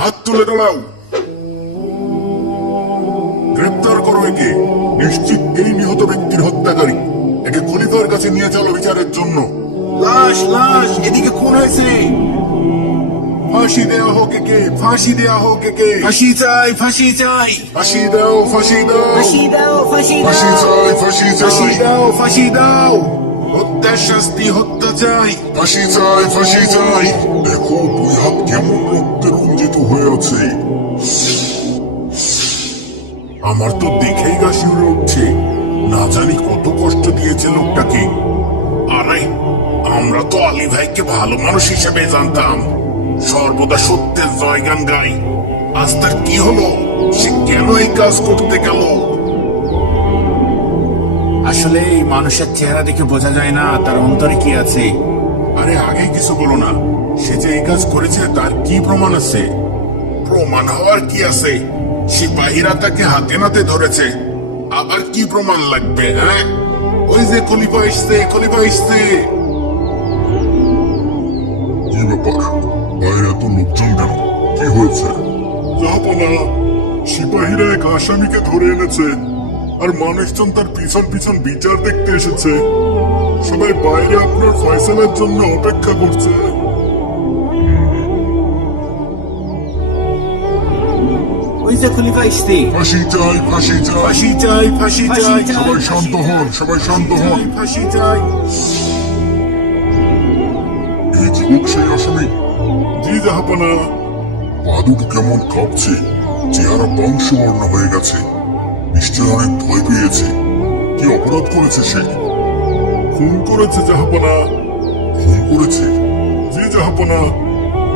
হাত তুলে দাঁড়াও। গ্রেপ্তার করো একে। নিশ্চিত এই নিহত ব্যক্তির হত্যাকারী। একে খলিফার কাছে নিয়ে চলো বিচারের জন্য। লাশ লাশ এদিকে খুন হয়েছে। ফাঁসি দেওয়া হোক একে, ফাঁসি দেওয়া হোক একে। ফাঁসি চাই ফাঁসি চাই। ফাঁসি দাও, ফাঁসি দাও, ফাঁসি দাও, ফাঁসি ফাঁসি দাও, চাই, ফাঁসি ফাঁসি চাই, দাও ফাঁসি দাও। হত্যার শাস্তি হত্যা চাই। ফাঁসি চাই, ফাঁসি চাই। দেখো দুই হাত কেমন রক্তে রঞ্জিত হয়ে আছে। আমার তো দেখেই গা শিউরে উঠছে। না জানি কত কষ্ট দিয়েছে লোকটাকে। আরে আমরা তো আলী ভাইকে ভালো মানুষ হিসেবে জানতাম। সর্বদা সত্যের জয়গান গাই। আজ তার কি হলো? সে কেন এই কাজ করতে গেল? আসলে এই মানুষের চেহারা দেখে বোঝা যায় না তার অন্তরে কি আছে। আরে আগে কিছু বলো না। সে যে এই কাজ করেছে তার কি প্রমাণ আছে? প্রমাণ হওয়ার কি আছে? সিপাহীরা তাকে হাতে নাতে ধরেছে। আবার কি প্রমাণ লাগবে? হ্যাঁ, ওই যে খলিফা এসছে, খলিফা এসছে। কি ব্যাপার? বাইরে এত লোকজন কেন? কি হয়েছে? জাহাপনা, সিপাহীরা এক আসামিকে ধরে এনেছে আর মানুষজন তার পিছন পিছন বিচার দেখতে এসেছে। সবাই বাইরে আপনার ফয়সালার জন্য অপেক্ষা করছে। ওই যে খলিফা আসছে। ফাঁসি চাই, ফাঁসি চাই, ফাঁসি চাই ফাঁসি ফাঁসি চাই। চাই। সবাই শান্ত হন, সবাই শান্ত হন। ফাঁসি চাই। এই যুবক সেই আসামি? জি জাহাপনা। পা দুটো কেমন কাঁপছে, চেহারা বংশবর্ণ হয়ে গেছে। নিশ্চয় অনেক ভয় পেয়েছে। কি অপরাধ করেছে সে? খুন করেছে জাহাপনা। খুন করেছে? জি জাহাপনা।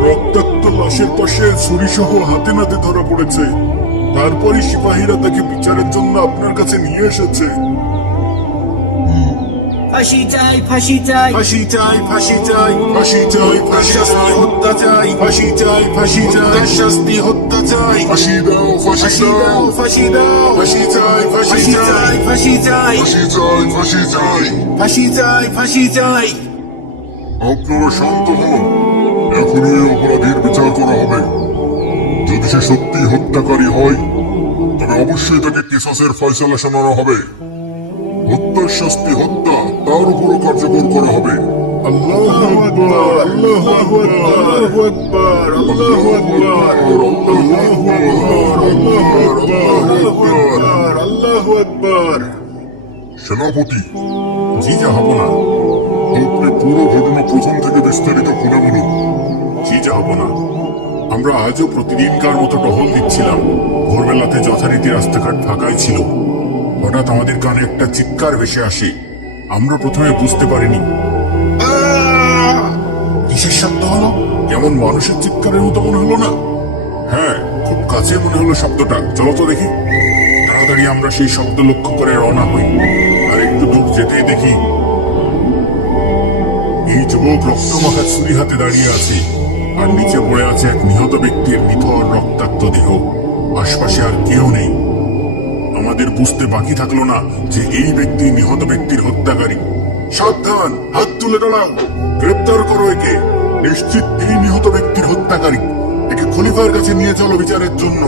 রক্তাক্ত লাশের পাশে ছুরি সহ হাতে নাতে ধরা পড়েছে। তারপরই সিপাহীরা তাকে বিচারের জন্য আপনার কাছে নিয়ে এসেছে। ফাঁসি চাই, ফাঁসি চাই, ফাঁসি চাই ফাঁসি চাই। ফাঁসি চাই, ফাঁসি শাস্তি চাই, হত্যা চাই। ফাঁসি চাই ফাঁসি চাই। শাস্তি হত্যা চাই। ফাঁসি দাও, ফাঁসি ফাঁসি দাও, দাও ফাঁসি দাও। ফাঁসি চাই, ফাঁসি ফাঁসি চাই, চাই ফাঁসি চাই। ফাঁসি চাই, ফাঁসি চাই। ফাঁসি চাই ফাঁসি চাই। আপনারা শান্ত হন। এখনই এই অপরাধীর বিচার করা হবে। যদি সে সত্যি হত্যাকারী হয় তবে অবশ্যই তাকে কিসাসের ফয়সালা শোনানো হবে। হত্যার শাস্তি হত্যা, তার উপরও কার্যকর করা হবে। আল্লাহু আকবার, আল্লাহু আকবার, আল্লাহু আকবার আল্লাহু আকবার আল্লাহু আকবার, আল্লাহু আকবার। আল্লাহু আকবার। সেনাপতি। জি জাহাপনা। আপনি পুরো ঘটনা প্রথম থেকে বিস্তারিত খুলে বলুন। জি জাহাপনা। আমরা আজও প্রতিদিনকার মতো টহল দিচ্ছিলাম। ভোরবেলাতে যথারীতি রাস্তাঘাট ফাঁকাই ছিল। হঠাৎ আমাদের কানে একটা চিৎকার ভেসে আসে। আমরা প্রথমে বুঝতে পারিনি কিসের শব্দ হলো। কেমন মানুষের চিৎকারের মতো মনে হলো না? হ্যাঁ, খুব কাছে মনে হলো শব্দটা। চলো তো দেখি। তাড়াতাড়ি আমরা সেই শব্দ লক্ষ্য করে রওনা হই। আর একটু দূর যেতেই দেখি এই যুবক রক্তমাখা ছুরি হাতে দাঁড়িয়ে আছে। আর নিচে পড়ে আছে এক নিহত ব্যক্তির নিথর রক্তাক্ত দেহ। আশপাশে আর কেউ নেই। আমাদের বুঝতে বাকি থাকলো না যে এই ব্যক্তি নিহত ব্যক্তির হত্যাকারী। সাবধান, হাত তুলে দাঁড়াও। গ্রেপ্তার করো একে। নিশ্চিত এই নিহত ব্যক্তির হত্যাকারী। একে খলিফার কাছে নিয়ে চলো বিচারের জন্য।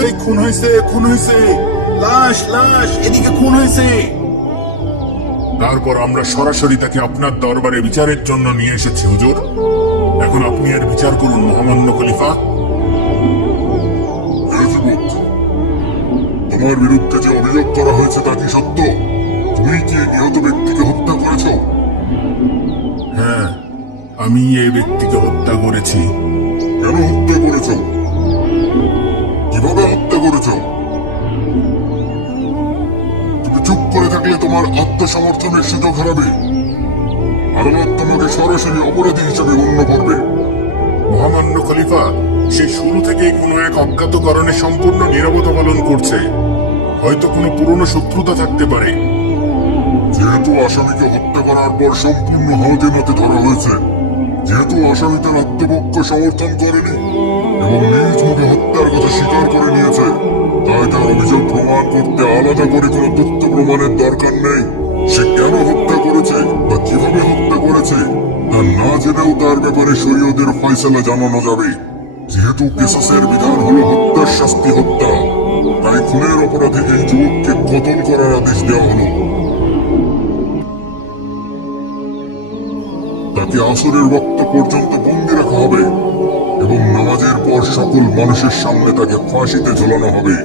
এই খুন হয়েছে, খুন হয়েছে। লাশ লাশ এদিকে খুন হয়েছে। তারপর আমরা সরাসরি তাকে আপনার দরবারে বিচারের জন্য নিয়ে এসেছি হুজুর। এখন আপনি এর বিচার করুন মহামান্য খলিফা। তোমার বিরুদ্ধে যে অভিযোগ করা হয়েছে তা কি সত্য? তুমি কি এই নিহত ব্যক্তিকে হত্যা করেছ? হ্যাঁ, আমি এই ব্যক্তিকে হত্যা করেছি। কেন হত্যা করেছ? কিভাবে হত্যা করেছ? তুমি চুপ করে থাকলে তোমার আত্মসমর্থনের সুযোগ হারাবে। আদালত তোমাকে সরাসরি অপরাধী হিসেবে গণ্য করবে। মহামান্য খলিফা, সে শুরু থেকেই কোনো এক অজ্ঞাত কারণে সম্পূর্ণ নীরবতা পালন করছে। হয়তো কোনো পুরনো শত্রুতা থাকতে পারে। যেহেতু আসামিকে হত্যা করার পর সম্পূর্ণ হাতে নাতে ধরা হয়েছে, যেহেতু আসামি তার আত্মপক্ষ সমর্থন করেনি এবং নিজ মুখে হত্যার কথা স্বীকার করে নিয়েছে, তাই তার অভিযোগ প্রমাণ করতে আলাদা করে কোনো তথ্য প্রমাণের দরকার নেই। সে কেন হত্যা করেছে বা কিভাবে হত্যা করেছে তা না জেনেও তার ব্যাপারে শরীয়তের ফয়সালা জানানো যাবে। যেহেতু যেহেতু কেসাসের বিধান হলো হত্যার শাস্তি হত্যা, তাই খুনের অপরাধে এই যুবককে কতল করার আদেশ দেওয়া হলো। তাকে আসরের ওয়াক্ত পর্যন্ত বন্দী রাখা হবে এবং নামাজের পর সকল মানুষের সামনে তাকে ফাঁসিতে ঝোলানো হবে।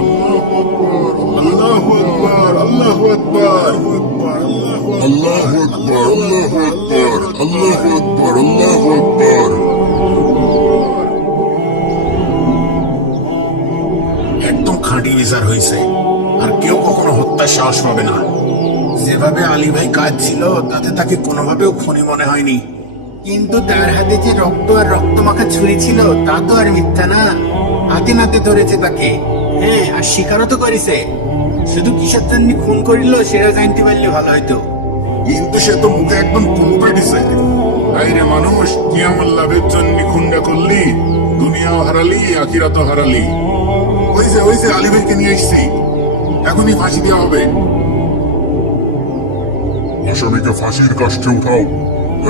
আল্লাহু আকবার, আল্লাহু আকবার, আল্লাহু আকবার, আল্লাহু আকবার, আল্লাহু আকবার, আল্লাহু আকবার। একদম খাঁটি বিচার হয়েছে, আর কেউ কখনো হত্যার সাহস পাবে না। যেভাবে আলী ভাই কাজ ছিল তাতে তাকে কোনোভাবেও খুনি মনে হয়নি। কিন্তু তার হাতে যে রক্ত আর রক্তমাখা ছুরি ছিল তা তো আর মিথ্যা না। হাতে নাতে ধরেছে তাকে, হ্যাঁ, আর স্বীকারও তো করেছে। শুধু কিসের জন্য খুন করিল সেটা জানতে পারলে ভালো হইতো। কিন্তু সে তো মুখে একদম কুলুপে দিছে। আইরে মানুষ, কি আমার লাভের জন্য খুনটা করলি? দুনিয়াও হারালি, আখিরাতও হারালি। ওই যে আলী ভাইকে নিয়ে এসছি, এখনই ফাঁসি দেওয়া হবে। আসামিকে ফাঁসির কাষ্ঠে উঠাও,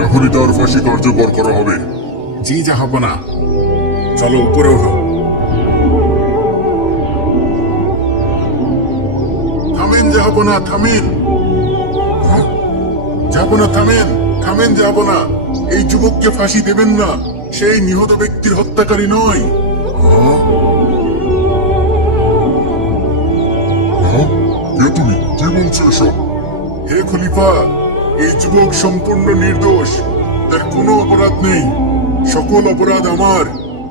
এখনই তার ফাঁসি কার্যকর করা হবে। জি জাহাপনা, চলো উপরে ওঠো। থামেন জাহাপনা, থামেন। জাহাপনা থামেন, থামেন জাহাপনা। এই যুবককে ফাঁসি দেবেন না, সেই নিহত ব্যক্তির হত্যাকারী নয়। কে তুমি? কি বলছো এসব? হে খলিফা, এই যুবক সম্পূর্ণ নির্দোষ, তার কোনো অপরাধ নেই। সকল অপরাধ আমার।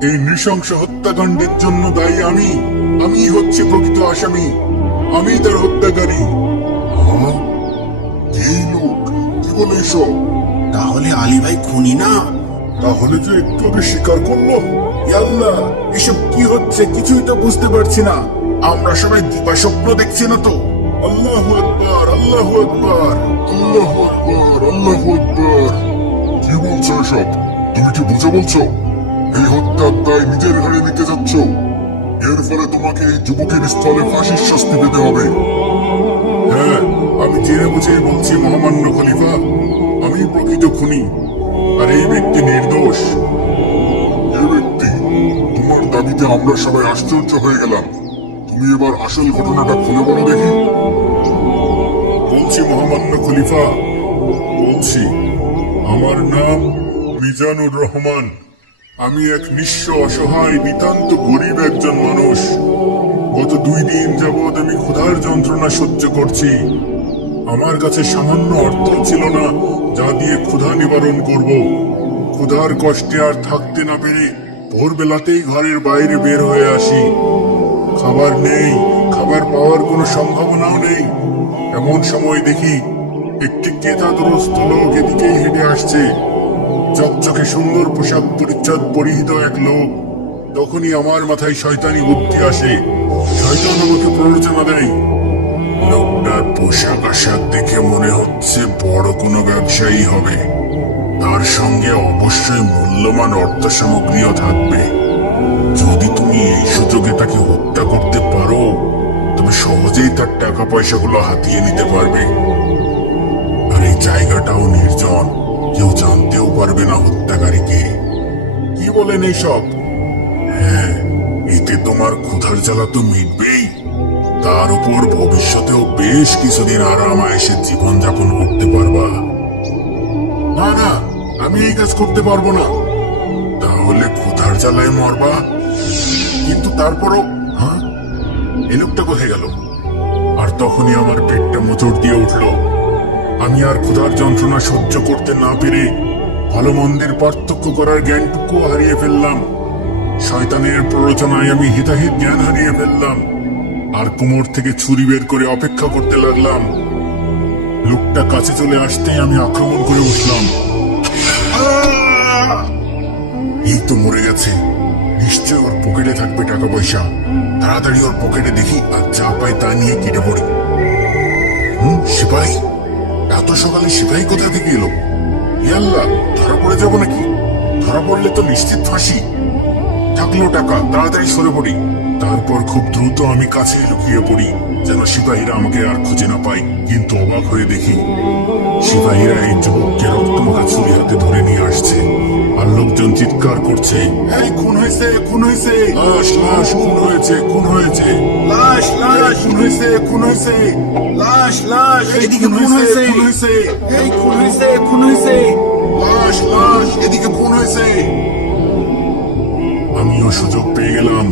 এই নৃশংস হত্যাকাণ্ডের জন্য দায়ী আমি হচ্ছে প্রকৃত আসামি, আমি তার হত্যাকারী। এই লোক কি বলে এসব? তাহলে আলী ভাই খুনি না? তাহলে যে একটু আগে স্বীকার করলো। আল্লাহ, এসব কি হচ্ছে কিছুই তো বুঝতে পারছি না। আমরা সবাই দিবা স্বপ্ন দেখছি না তো? আল্লাহু আকবার, আল্লাহু আকবার, আল্লাহু আকবার, আল্লাহু আকবার। কি বলছো এসব? তুমি কি বুঝে বলছো? এই হত্যার দায় নিজের ঘাড়ে নিতে যাচ্ছ। এর ফলে তোমাকে এই যুবকের স্থলে ফাঁসির শাস্তি পেতে হবে। হ্যাঁ, আমি জেনে বুঝেই বলছি মহামান্য খলিফা, আমি প্রকৃত খুনি, আর এই ব্যক্তি নির্দোষ। এই ব্যক্তি, তোমার দাবিতে আমরা সবাই আশ্চর্য হয়ে গেলাম। তুমি এবার আসল ঘটনাটা খুলে বলো দেখি। বলছি মহামান্য খলিফা, বলছি। আমার নাম মিজানুর রহমান। আমি এক নিঃস্ব, অসহায়, নিতান্ত গরিব একজন মানুষ। গত 2 দিন যাবৎ আমি ক্ষুধার যন্ত্রণা সহ্য করছি। আমার কাছে সামান্য অর্থ ছিল না যা দিয়ে ক্ষুধা নিবারণ করব। ক্ষুধার কষ্টে আর থাকতে না পেরে ভোরবেলাতেই ঘরের বাইরে বের হয়ে আসি। খাবার নেই, খাবার পাওয়ার কোনো সম্ভাবনাও নেই। এমন সময় দেখি একটি কেতাদুরস্ত লোক এদিকেই হেঁটে আসছে। চকচকে সুন্দর পোশাক পরিচ্ছদ পরিহিত এক লোক। তখনই আমার মাথায় শয়তানি বুদ্ধি আসে। শয়তান আমাকে প্ররোচনা দেয়। লোকটার পোশাক আশাক দেখে মনে হচ্ছে বড় কোনো ব্যবসায়ী হবে। তার সঙ্গে অবশ্যই মূল্যবান অর্থ সামগ্রীও থাকবে। যদি তুমি এই সুযোগে তাকে হত্যা করতে পারো, তবে সহজেই তার টাকা পয়সাগুলো হাতিয়ে নিতে পারবে। আর এই জায়গাটাও নির্জন, কেউ জানতেও পারবে না হত্যাকারীকে। কি বলেন এইসব? হ্যাঁ, এতে তোমার ক্ষুধার জ্বালা তো মিটবেই, তার উপর ভবিষ্যতেও বেশ কিছুদিন আরাম আয়েসে জীবন যাপন করতে পারবা। না না, আমি এই কাজ করতে পারবো না। তাহলে ক্ষুধার জ্বালায় মরবা। কিন্তু তারপরও, হ্যাঁ, এই লোকটা কোথায় গেল? আর তখনই আমার পেটটা মোচড় দিয়ে উঠলো। আমি আর ক্ষুধার যন্ত্রণা সহ্য করতে না পেরে ভালো মন্দের পার্থক্য করার জ্ঞানটুকু হারিয়ে ফেললাম। শয়তানের প্ররোচনায় আমি হিতাহিত জ্ঞান হারিয়ে ফেললাম, আর কোমর থেকে ছুরি বের করে অপেক্ষা করতে লাগলাম। লোকটা কাছে চলে আসতেই আমি আক্রমণ করে উঠলাম। এই তো মরে গেছে, নিশ্চয় ওর পকেটে থাকবে টাকা পয়সা। তাড়াতাড়ি ওর পকেটে দেখি, আর যা পাই তা নিয়ে কেটে পড়ি। সিপাহী? এত সকালে সিপাহী কোথা থেকে এলো? আল্লাহ, ধরা পড়ে যাবো নাকি? ধরা পড়লে তো নিশ্চিত ফাঁসি। থাকলো টাকা, তাড়াতাড়ি সরে পড়ি। তারপর খুব দ্রুত আমি কাছে লুকিয়ে পড়ি, যেন সিপাহীরা আমাকে আর খুঁজে না পায়। কিন্তু অবাক হয়ে দেখি সিপাহীরা এই যুবককে রক্তমাখা ছুরি হাতে ধরে নিয়ে আসছে, আর আর লোকজন চিৎকার করছে, এই খুন হয়েছে, খুন হয়েছে, লাশ লাশ, খুন হয়েছে, খুন হয়েছে, লাশ লাশ, খুন হয়েছে, খুন হয়েছে, লাশ লাশ, এদিকে খুন হয়েছে, খুন হয়েছে, এই খুন হয়েছে, খুন হয়েছে। লাশ লাশ, এদিকে খুন হয়েছে। আমিও সুযোগ পেয়ে গেলাম।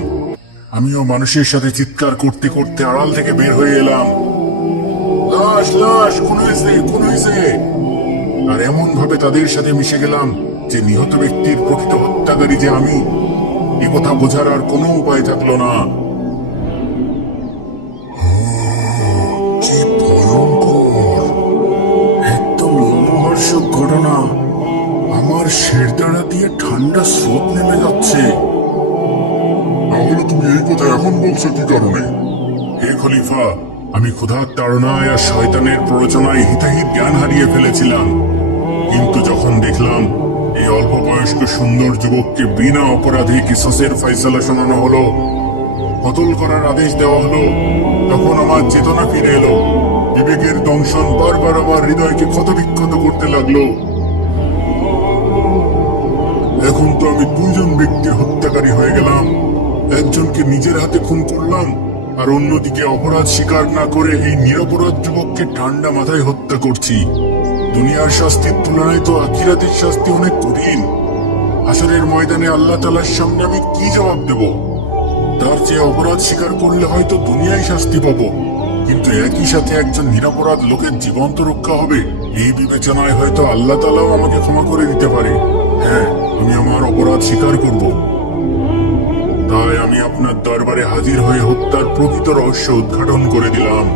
আমিও মানুষের সাথে চিৎকার করতে করতে আড়াল থেকে বের হয়ে এলাম, লাশ লাশ, খুন হয়েছে, খুন হয়েছে। আর এমন ভাবে তাদের সাথে মিশে গেলাম যে নিহত ব্যক্তির প্রকৃত হত্যাকারী যে আমি, এ কথা বোঝার আর কোনো উপায় থাকলো না। কি ভয়ঙ্কর, একদম লোমহর্ষক ঘটনা। আমার শিরদাঁড়া দিয়ে ঠান্ডা স্রোত নেমে যাচ্ছে। তাহলে তুমি এই কথা এখন বলছো কি কারণে? হে খলিফা, আমি ক্ষুধার তাড়নায় আর শয়তানের প্ররোচনায় হিতাহিত জ্ঞান হারিয়ে ফেলেছিলাম। কিন্তু যখন দেখলাম এই অল্প বয়স্ক সুন্দর যুবককে বিনা অপরাধে কিসাসের ফয়সালা শোনানো হলো, কতল করার আদেশ দেওয়া হলো, তখন আমার চেতনা ফিরে এলো। বিবেকের দংশন বারবার আমার হৃদয়কে ক্ষতবিক্ষত করতে লাগলো। এখন তো আমি দুইজন ব্যক্তির হত্যাকারী হয়ে গেলাম। একজনকে নিজের হাতে খুন করলাম, আর অন্যদিকে অপরাধ স্বীকার না করে এই নিরপরাধ যুবককে ঠান্ডা মাথায় হত্যা করছি। দুনিয়ার শাস্তির তুলনায় তো আখিরাতের শাস্তি অনেক কঠিন। হাসরের ময়দানে আল্লাহ তাআলার সামনে আমি কি জবাব দেব? তার চেয়ে অপরাধ স্বীকার করলে হয়তো দুনিয়ায় শাস্তি পাবো, কিন্তু একই সাথে একজন নিরপরাধ লোকের জীবন তো রক্ষা হবে। এই বিবেচনায় হয়তো আল্লাহ তাআলাও আমাকে ক্ষমা করে দিতে পারে। হ্যাঁ, আমি আমার অপরাধ স্বীকার করব। তাই আমি আপনার দরবারে হাজির হয়ে হত্যার প্রকৃত রহস্য উদ্ঘাটন করে দিলাম।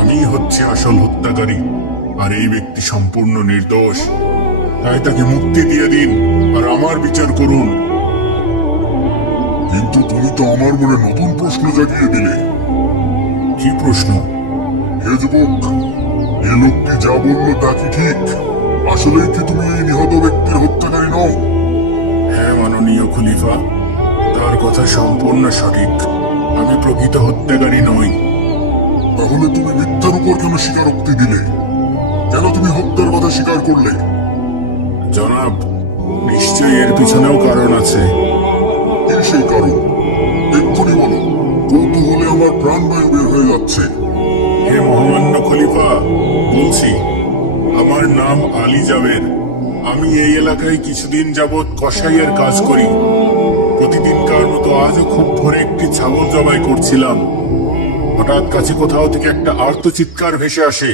আমি হচ্ছে আসল হত্যাকারী, আর এই ব্যক্তি সম্পূর্ণ নির্দোষ। তাই তাকে মুক্তি দিয়ে দিন আর আমার বিচার করুন। কিন্তু তুমি তো আমার মনে নতুন প্রশ্ন জাগিয়ে দিলে। কি প্রশ্ন? হে যুবক, এ লোকটি যা বললো তা কি ঠিক? আসলেই কি তুমি এই নিহত ব্যক্তির হত্যাকারী নও? হ্যাঁ মাননীয় খলিফা, তার কথা সম্পূর্ণ সঠিক। আমি প্রকৃত হত্যাকারী নই। তাহলে তুমি মিথ্যার উপর কেন স্বীকারোক্তি দিলে? কেন তুমি হত্যার কথা স্বীকার করলে? জনাব, নিশ্চয়ই এর পিছনেও কারণ আছে। কি সেই কারণ? এক্ষুনি বলো, কৌতূহলে আমার প্রাণবায়ু বের হয়ে যাচ্ছে। হে মহামান্য খলিফা, বলছি, আমার নাম আলী জাবের। আমি এই এলাকায় কিছুদিন যাবৎ কসাইয়ের কাজ করি। প্রতিদিনকার মতো আজও খুব ভোরে একটি ছাগল জবাই করছিলাম। হঠাৎ কাছে কোথাও থেকে একটা আর্তচিৎকার ভেসে আসে।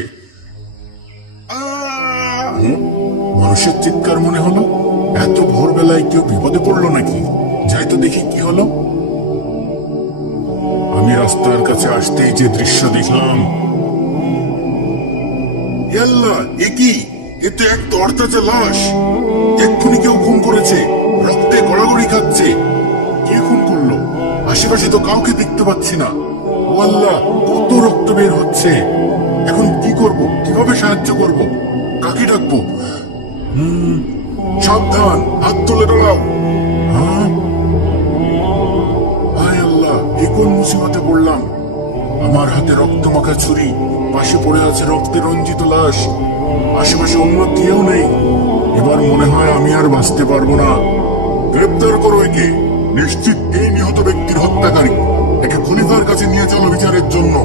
মানুষের চিৎকার মনে হলো। এত ভোরবেলায় কেউ বিপদে পড়লো নাকি? যাই তো দেখি কি হলো। আমি রাস্তার কাছে আসতেই যে দৃশ্য দেখলাম, হে আল্লাহ, এ কি? এ তো এক তরতাজা লাশ। এক্ষুনি কেউ খুন করেছে, রক্তে গড়াগড়ি খাচ্ছে। কে খুন করলো? আশেপাশে তো কাউকে দেখতে পাচ্ছি না। ও আল্লাহ, কত রক্ত বের হচ্ছে। এখন কি করব? কিভাবে সাহায্য করব? কাকে ডাকবো? সাবধান, হাত তুলে দাঁড়াও। হ্যাঁ, হায় আল্লাহ, এ কোন মুসিবতে পড়লাম? আমার হাতে রক্তমাখা ছুরি, পাশে পড়ে আছে রক্তে রঞ্জিত লাশ। আশেপাশে অন্য কেউ নেই। এবার মনে হয় আমি আর বাঁচতে পারবো না। গ্রেপ্তার করো একে। নিশ্চিত এই নিহত ব্যক্তির হত্যাকারী। একে খলিফার কাছে নিয়ে চলো বিচারের জন্য।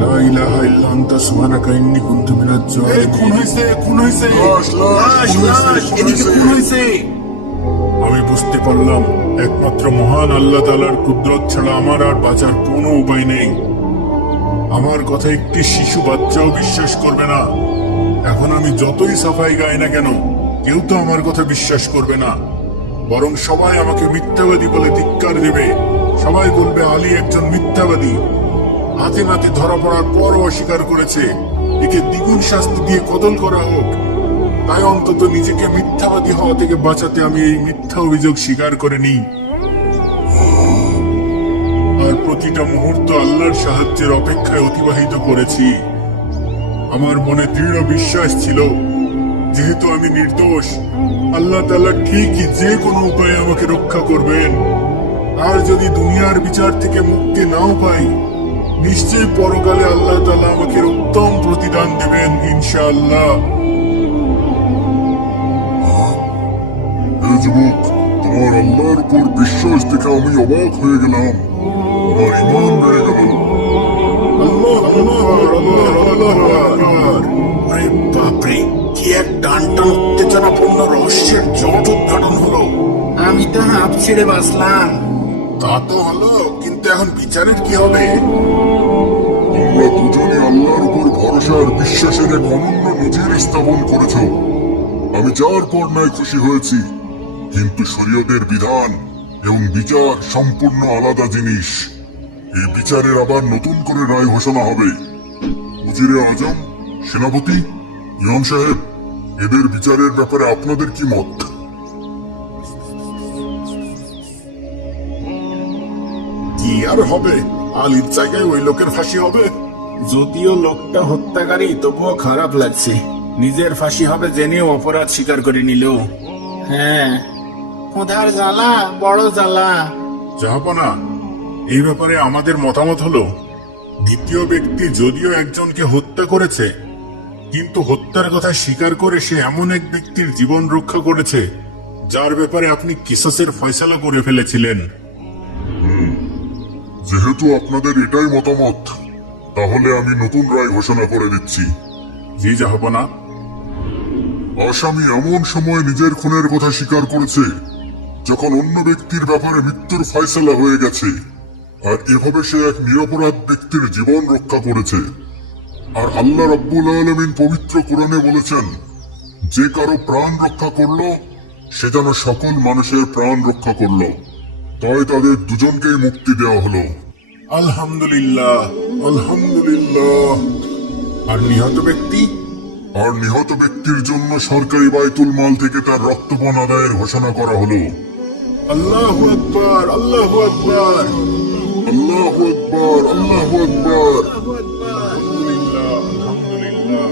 লা ইলাহা ইল্লা আনতা সুবহানাকা ইন্নী কুনতু মিনাজ জালিমিন। খুন হয়েছে, খুন হয়েছে, লাশ লাশ, এদিকে খুন হয়েছে। আমি বুঝতে পারলাম একমাত্র মহান আল্লাহ তাআলার কুদরত ছাড়া আমার আর বাঁচার কোনো উপায় নেই। আমার কথা একটি শিশু বাচ্চাও বিশ্বাস করবে না। এখন আমি যতই সাফাই গাই না কেন, কেউ তো আমার কথা বিশ্বাস করবে না। বরং সবাই আমাকে মিথ্যাবাদী বলে ধিক্কার দেবে। সবাই বলবে আলী একজন মিথ্যাবাদী। হাতে নাতে ধরা পড়ার পরও অস্বীকার করেছে। একে দ্বিগুণ শাস্তি দিয়ে কতল করা হোক। তাই অন্তত নিজেকে মিথ্যাবাদী হওয়া থেকে বাঁচাতে আমি এই মিথ্যা অভিযোগ স্বীকার করে নিই। আর প্রতিটা মুহূর্ত আল্লাহর সাহায্যের অপেক্ষায় অতিবাহিত করেছি। আমার মনে দৃঢ় বিশ্বাস ছিল, যেহেতু আমি নির্দোষ, আল্লাহ তাআলা ঠিকই যে কোনো উপায়ে আমাকে রক্ষা করবেন। আর যদি দুনিয়ার বিচার থেকে মুক্তি নাও পাই, নিশ্চয়ই পরকালে আল্লাহ তাআলা আমাকে উত্তম প্রতিদান দেবেন ইনশাআল্লাহ। যুবক, তোমার আল্লাহর উপর বিশ্বাস দেখে আমি অবাক হয়ে গেলাম। আমার ইমান বেড়ে গেল। আরে বাপরে, কি এক টান টান উত্তেজনাপূর্ণ রহস্যের জট উদ্ঘাটন হলো। আমি তো হাঁপ ছেড়ে বাঁচলাম। তা তো হলো, কিন্তু এখন বিচারের কি হবে? তোমরা দুজনে আল্লাহর উপর ভরসা আর বিশ্বাসের এক অনন্য নজির স্থাপন করেছ। আমি যার পর নয় খুশি হয়েছি, কিন্তু শরীয়তের বিধান এবং বিচার সম্পূর্ণ আলাদা জিনিস। এই বিচারের আবার নতুন করে রায় ঘোষণা হবে। উজিরে আজম, সেনাপতি, ইমাম সাহেব, এদের বিচারের ব্যাপারে আপনাদের কি মত? কি আর হবে, আলীর জায়গায় ওই লোকের ফাঁসি হবে। যদিও লোকটা হত্যাকারী, তবুও খারাপ লাগছে। নিজের ফাঁসি হবে জেনেও অপরাধ স্বীকার করে নিল। হ্যাঁ, ক্ষুধার জ্বালা বড় জ্বালা। জাহাপনা, এই ব্যাপারে আমাদের মতামত হলো, দ্বিতীয় ব্যক্তি যদিও একজনকে হত্যা করেছে, কিন্তু হত্যার কথা স্বীকার করে সে এমন এক ব্যক্তির জীবন রক্ষা করেছে যার ব্যাপারে আপনি কিসাসের ফয়সালা করে ফেলেছিলেন। যেহেতু আপনাদের এটাই মতামত, তাহলে আমি নতুন রায় ঘোষণা করে দিচ্ছি। জি জাহাপনা। আসামি এমন সময় নিজের খুনের কথা স্বীকার করেছে যখন অন্য ব্যক্তির ব্যাপারে মৃত্যুর ফয়সালা হয়ে গেছে, আর এভাবে সে এক নিরপরাধ ব্যক্তির জীবন রক্ষা করেছে। আর আল্লাহ রাব্বুল আলামিন পবিত্র কোরআনে বলেছেন, যে কারো প্রাণ রক্ষা করলো সে যেন সকল মানুষের প্রাণ রক্ষা করলো। তাই তাদের দুজনকেই মুক্তি দেওয়া হলো। আলহামদুলিল্লাহ, আলহামদুলিল্লাহ। আর নিহত ব্যক্তি? আর নিহত ব্যক্তির জন্য সরকারি বাইতুল মাল থেকে তার রক্তপণ আদায়ের ঘোষণা করা হলো। আল্লাহু আকবার, আল্লাহু আকবার, আল্লাহু আকবার, আল্লাহু আকবার। আলহামদুলিল্লাহ, আলহামদুলিল্লাহ।